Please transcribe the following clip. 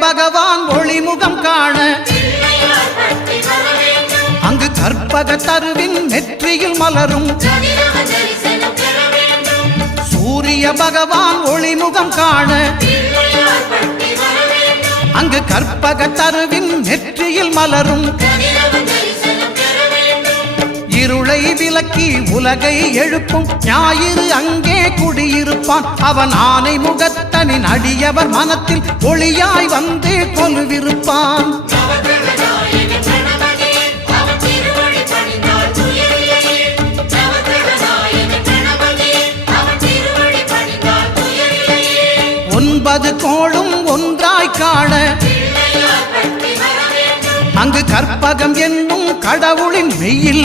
பகவான் ஒளிமுகம் காண. அங்கு கற்பக தருவின் நெற்றியில் மலரும். சூரிய பகவான் ஒளிமுகம் காண. அங்கு கற்பக தருவின் நெற்றியில் மலரும். இருளை விலக்கி உலகை எழுப்பும் ஞாயிறு அங்கே குடி. குடியிருப்பான் அவன் ஆனை முகத்தனின் அடியவர் மனத்தில் ஒளியாய் வந்து கொலுவிருப்பான் ஒன்பது கோளும் ஒன்றாய் காண அங்கு கற்பகம் என்னும் கடவுளின் மெயில்.